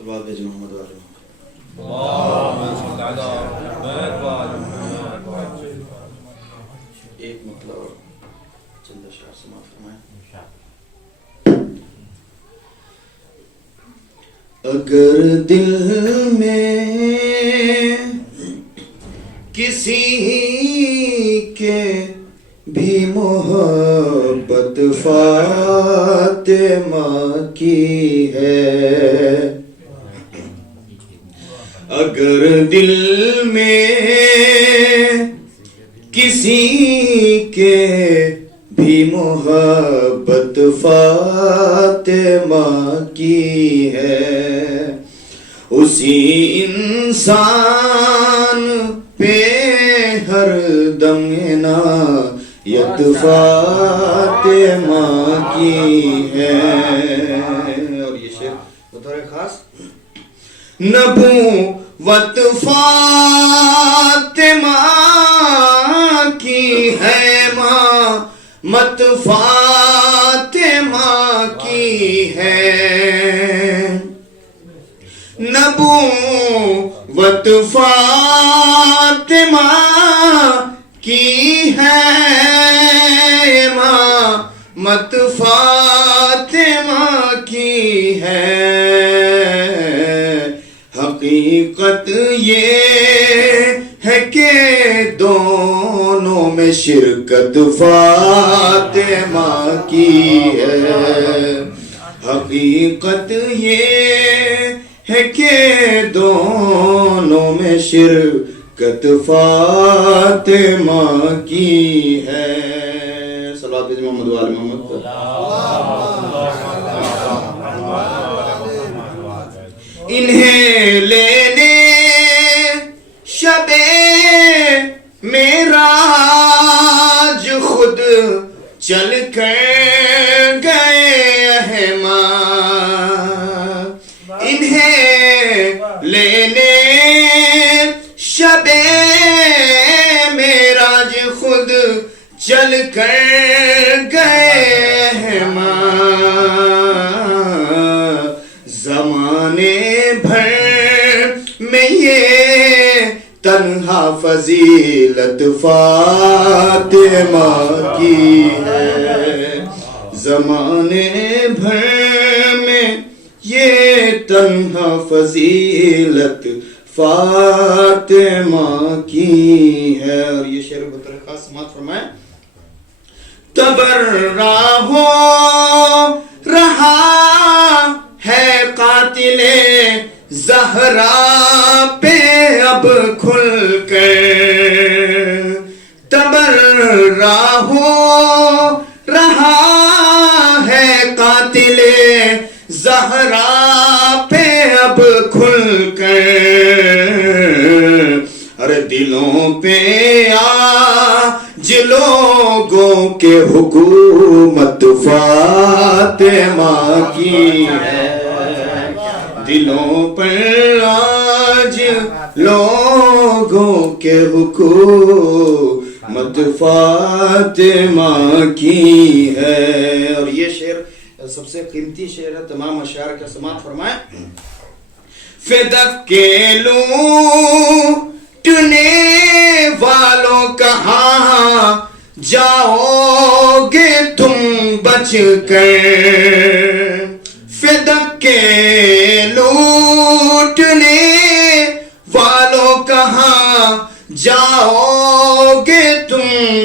صلوات بھیج محمد والے محمد. ایک مطلب اور چند اشعار سماعت فرمائیں. اگر دل میں کسی کے بھی محبت فاطمہ کی ہے، اگر دل میں کسی کے بھی محبت فاطمہ کی ہے، اسی انسان پہ ہر دم عنایت فاطمہ کی ہے. اور یہ شعر بطور خاص نبوت فاطمہ کی ہے، مت فاطمہ کی ہے، نبوت فاطمہ کی ہے، مت فاطمہ کی ہے. حقیقت یہ ہے کہ دونوں میں شرکت فاطمہ کی ہے، حقیقت یہ ہے کہ دونوں میں شرکت فاطمہ کی ہے. صلوات بھیج محمد والے محمد. انہیں لینے شب معراج خود چل کر گئے احمد، انہیں لینے شب معراج خود چل کر گئے احمد. زمانے بھر میں یہ تنہا فضیلت فاطمہ کی ہے، زمانے بھر میں یہ تنہا فضیلت فاطمہ کی ہے. اور یہ شعر بطور خاص سماعت فرمائیں. تبرہ ہو رہا ہے قاتل زہرا پہ اب کھل کر، تبرہ ہو رہا ہے قاتل زہرا پہ اب کھل کر. ارے دلوں پہ آج لوگوں کے حکومت فاطمہ کی ہے، دلوں پر آج لوگوں کے حکومت فاطمہ کی ہے. اور یہ شعر سب سے قیمتی شعر ہے تمام اشعار کا. سماعت فرمائیں. فدق کے لوٹنے والوں کہاں جاؤ گے تم بچ کر، فدق کے لوٹنے والوں کہاں جاؤ گے تم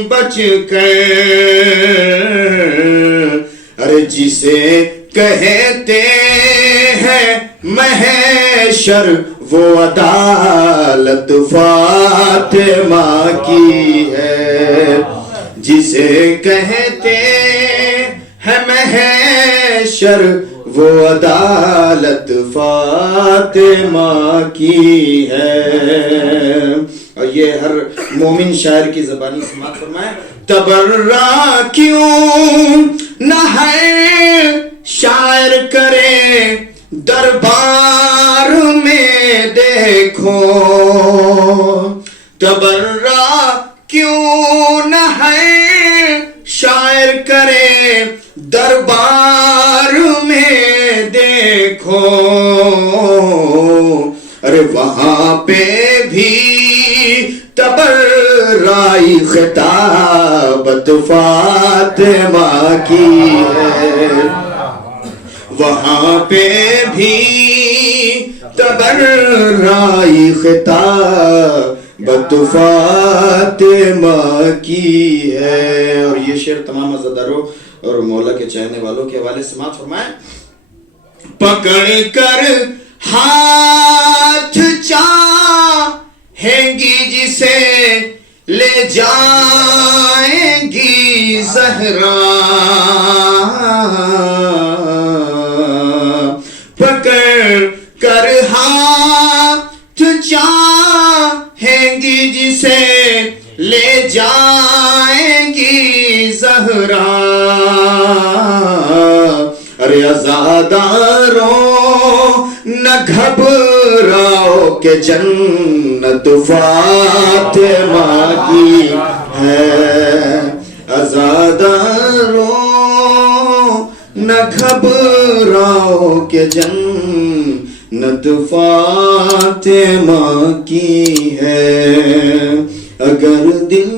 بچ کر. ارے جسے کہتے ہیں محشر وہ عدالت فاطمہ کی ہے، جسے کہتے ہیں محشر وہ عدالت فاطمہ کی ہے. اور یہ ہر مومن شاعر کی زبانی سماعت فرمائے. تبرہ کیوں نہ ہے شاعر کرے دربار میں دیکھو، تبرہ کیوں نہ ہے شاعر کرے دربار میں دیکھو. ارے وہاں پہ بھی تبررائی خطابت فاطمہ کی ہے، وہاں پہ بھی تبررائی خطابت فاطمہ کی ہے۔ اور یہ شعر تمام عزاداروں اور مولا کے چاہنے والوں کے حوالے سے سماعت فرمائیں۔ پکڑ کر ہاتھ چاہیں گی جسے لے جائیں گی زہرا، پکڑ کر ہاتھ چاہیں گی جسے لے جائیں گی زہرا، ارے عزاداروں نہ گھبراؤ کہ جنت فاطمہ کی ہے، عزاداروں نہ گھبراؤ کہ جنت فاطمہ کی ہے، اگر دل